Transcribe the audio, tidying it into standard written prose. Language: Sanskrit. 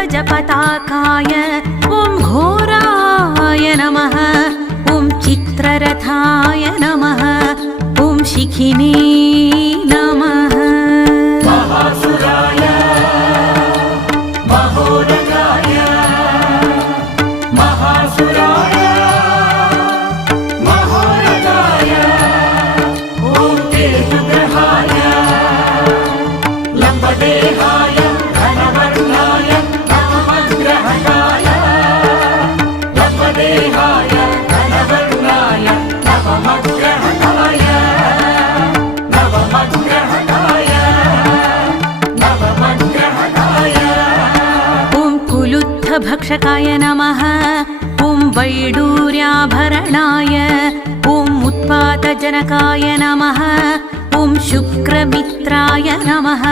ध्वजपताकाय ॐ घोराय नमः ॐ चित्ररथाय नमः ॐ शिखिने नमः महासुराय महोरगाय महासुराय महोरगाय ॐ तेजुग्रहाय लम्बदेहाय घनवर्णाय नवमग्रहकाय लम्बदेहाय घनवर्णाय नवमग्रहकाय नवमग्रहकाय नवमग्रहकाय ॐ कुलुत्थभक्षकाय नमः ॐ वैडूर्याभरणाय ॐ उत्पातजनकाय नमः ॐ शुक्रमित्राय नमः।